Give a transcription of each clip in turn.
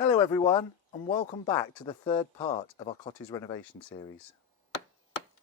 Hello everyone, and welcome back to the third part of our cottage renovation series.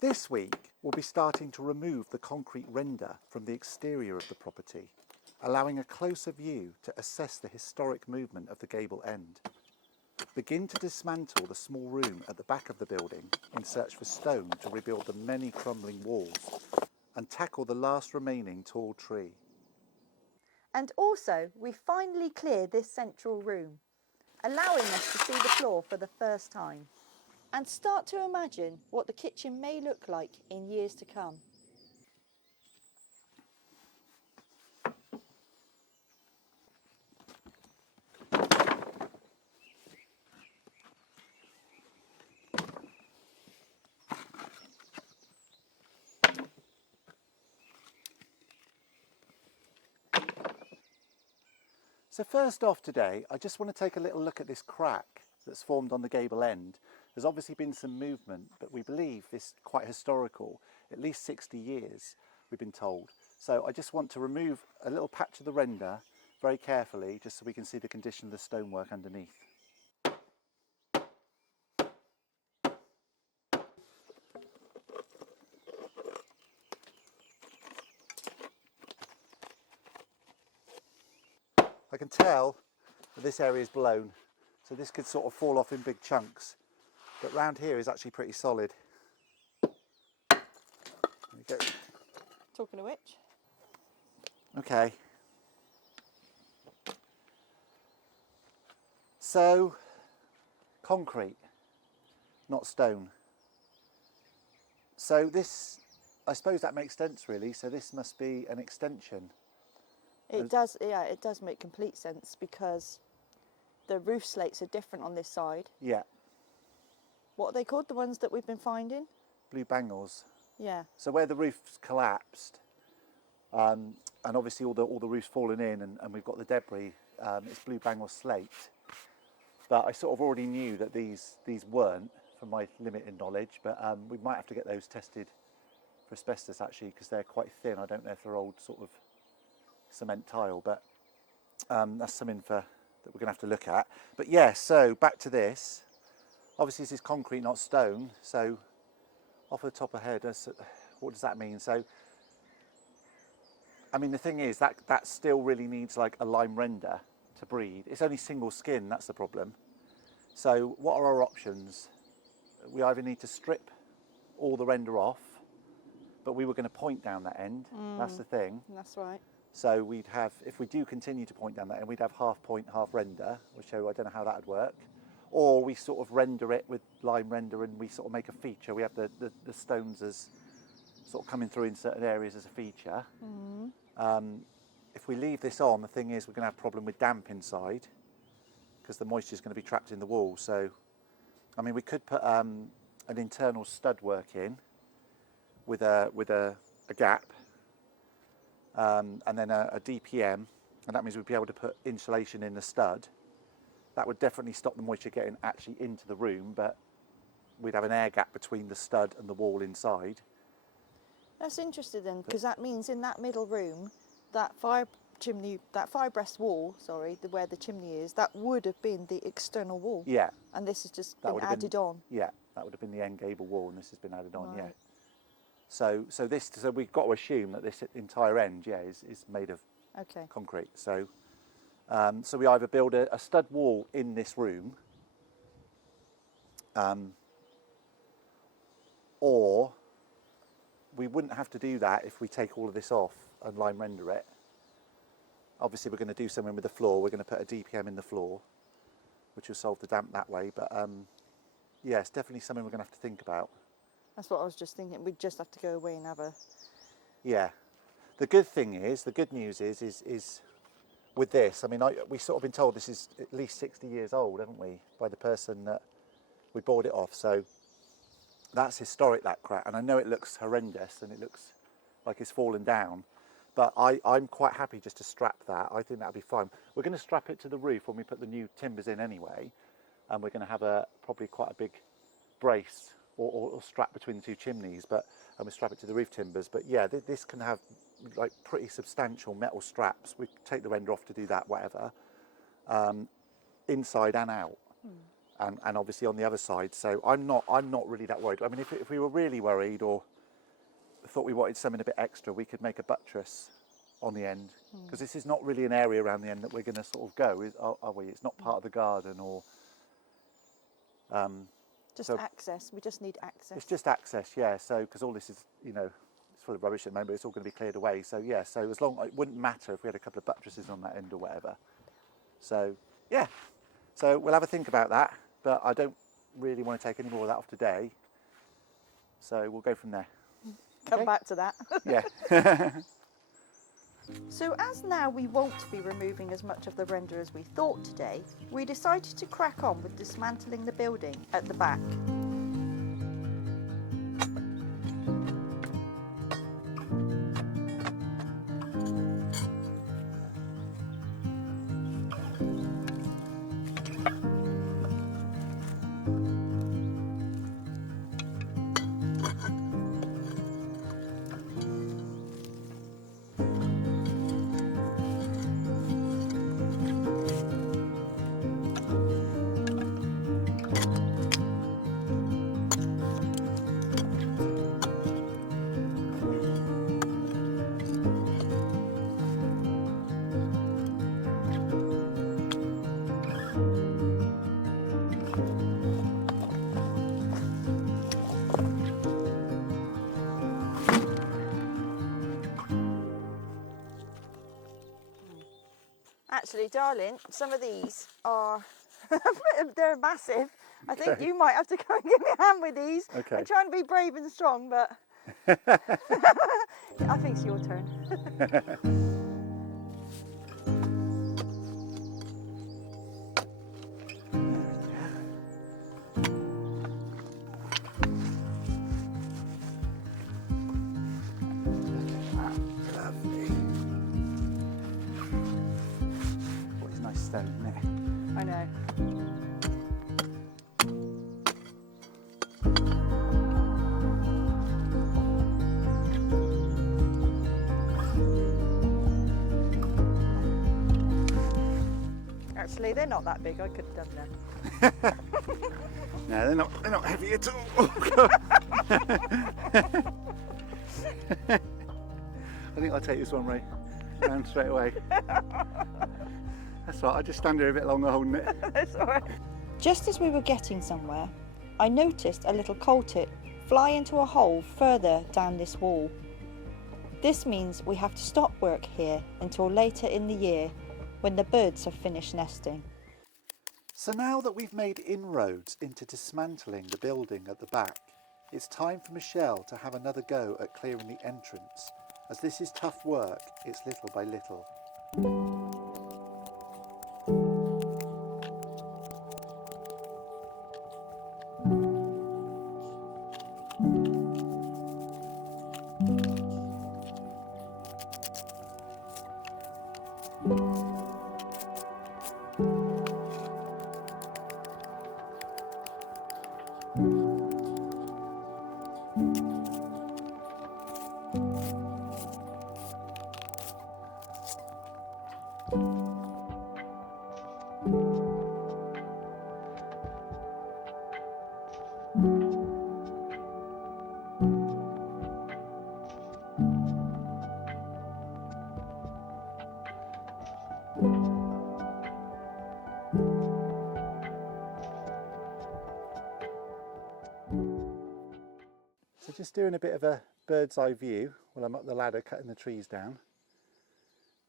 This week we'll be starting to remove the concrete render from the exterior of the property, allowing a closer view to assess the historic movement of the gable end. Begin to dismantle the small room at the back of the building in search for stone to rebuild the many crumbling walls, and tackle the last remaining tall tree. And also, we finally cleared this central room, allowing us to see the floor for the first time and start to imagine what the kitchen may look like in years to come. So first off today, I just want to take a little look at this crack that's formed on the gable end. There's obviously been some movement, but we believe this is quite historical, at least 60 years, we've been told. So I just want to remove a little patch of the render very carefully, just so we can see the condition of the stonework underneath. I can tell that this area is blown, so this could sort of fall off in big chunks, but round here is actually pretty solid. There we go. Talking of which. Okay. So, concrete, not stone. So this, I suppose that makes sense really, so this must be an extension. It does, yeah, it does make complete sense because the roof slates are different on this side. Yeah. What are they called, the ones that we've been finding? Blue bangles. Yeah. So where the roof's collapsed, and obviously all the roof's fallen in and we've got the debris, it's blue bangle slate. But I sort of already knew that these weren't, from my limited knowledge, but we might have to get those tested for asbestos actually, because they're quite thin. I don't know if they're old sort of cement tile, but that's something that we're going to have to look at. But yeah, so back to this. Obviously this is concrete, not stone, so off the top of my head, what does that mean? So, I mean, the thing is that still really needs like a lime render to breed. It's only single skin, that's the problem. So what are our options? We either need to strip all the render off, but we were going to point down that end, that's the thing. That's right. So we'd have, if we do continue to point down that end, we'd have half point, half render, which I don't know how that would work. Or we sort of render it with lime render and we sort of make a feature. We have the stones as sort of coming through in certain areas as a feature. If we leave this on, the thing is we're going to have a problem with damp inside because the moisture is going to be trapped in the wall. So, I mean, we could put an internal stud work in with a gap. And then a DPM, and that means we'd be able to put insulation in the stud. That would definitely stop the moisture getting actually into the room, but we'd have an air gap between the stud and the wall inside. That's interesting then, because that means in that middle room, that fire breast wall, where the chimney is, that would have been the external wall. Yeah. And this has just been added on. Yeah, that would have been the end gable wall, and this has been added on. Right. Yeah. So we've got to assume that this entire end, is made of concrete. So, so we either build a stud wall in this room, or we wouldn't have to do that if we take all of this off and lime render it. Obviously, we're going to do something with the floor. We're going to put a DPM in the floor, which will solve the damp that way. But yeah, it's definitely something we're going to have to think about. That's what I was just thinking. We'd just have to go away and have a... Yeah. The good news is with this, I mean, we sort of been told this is at least 60 years old, haven't we, by the person that we bought it off. So that's historic, that crack. And I know it looks horrendous and it looks like it's fallen down, but I'm quite happy just to strap that. I think that'll be fine. We're going to strap it to the roof when we put the new timbers in anyway, and we're going to have probably quite a big brace or strap between the two chimneys, and we strap it to the roof timbers. But yeah, this can have like pretty substantial metal straps. We take the render off to do that, whatever. inside and out. And obviously on the other side, so I'm not really that worried. I mean, if we were really worried or thought we wanted something a bit extra, we could make a buttress on the end, because this is not really an area around the end that we're going to sort of go, are we? It's not part of the garden or just so access. We just need access. it's just access, yeah. So because all this is, you know, it's full of rubbish at the moment, but it's all going to be cleared away. So yeah, so as long, it wouldn't matter if we had a couple of buttresses on that end or whatever. So yeah, so we'll have a think about that, but I don't really want to take any more of that off today. So we'll go from there. Come Okay. back to that. Yeah. So as now we won't be removing as much of the render as we thought today, we decided to crack on with dismantling the building at the back. Actually, darling, some of these are, they're massive. I think Okay. you might have to come and give me a hand with these. Okay. I'm trying to be brave and strong, but I think it's your turn. Lovely. What is nice stone, isn't it? I know. Actually, they're not that big. I could have done them. No, they're not heavy at all. Oh, God. I think I'll take this one, Ray. Round straight away. That's right, I'll just stand here a bit longer holding it. That's all right. Just as we were getting somewhere, I noticed a little coal tit fly into a hole further down this wall. This means we have to stop work here until later in the year when the birds have finished nesting. So now that we've made inroads into dismantling the building at the back, it's time for Michelle to have another go at clearing the entrance. As this is tough work, it's little by little. So just doing a bit of a bird's eye view while I'm up the ladder cutting the trees down.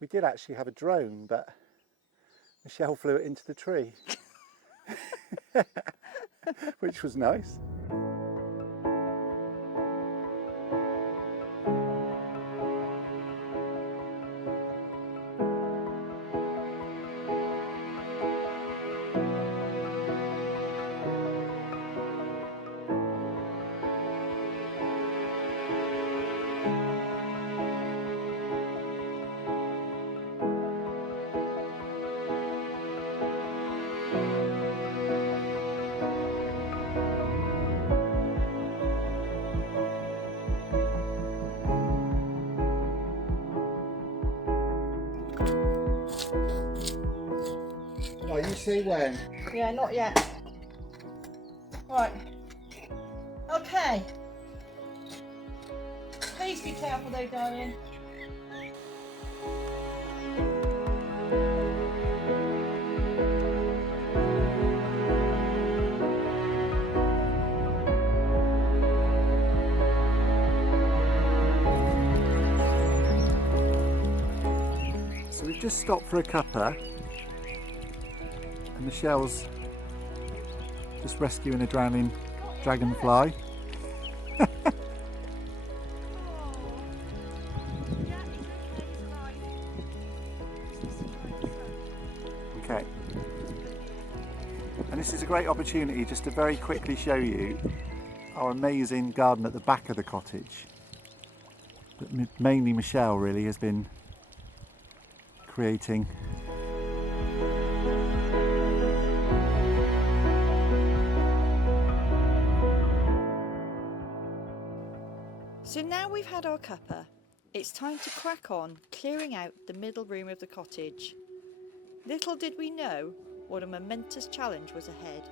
We did actually have a drone, but Michelle flew it into the tree, which was nice. say when. Yeah, not yet. Right. Okay. Please be careful though, darling. So we've just stopped for a cuppa, and Michelle's just rescuing a drowning dragonfly. Okay. And this is a great opportunity just to very quickly show you our amazing garden at the back of the cottage that mainly Michelle really has been creating. So now we've had our cuppa, it's time to crack on clearing out the middle room of the cottage. Little did we know what a momentous challenge was ahead.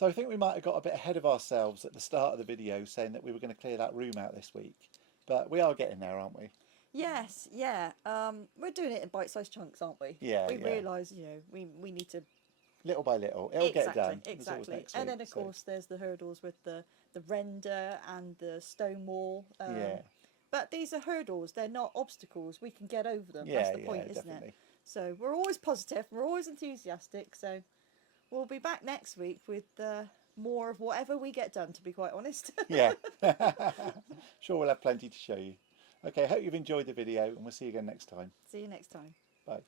So I think we might have got a bit ahead of ourselves at the start of the video saying that we were going to clear that room out this week. But we are getting there, aren't we? Yes, yeah. We're doing it in bite-sized chunks, aren't we? Yeah, We yeah. realise, we need to... Little by little. It'll get done. Exactly. And then, of course, there's the hurdles with the render and the stone wall. Yeah. But these are hurdles. They're not obstacles. We can get over them. Yeah, That's the point, isn't definitely. it? So we're always positive. We're always enthusiastic. So we'll be back next week with more of whatever we get done, to be quite honest. Yeah. Sure, we'll have plenty to show you. Okay, hope you've enjoyed the video and we'll see you again next time. See you next time. Bye.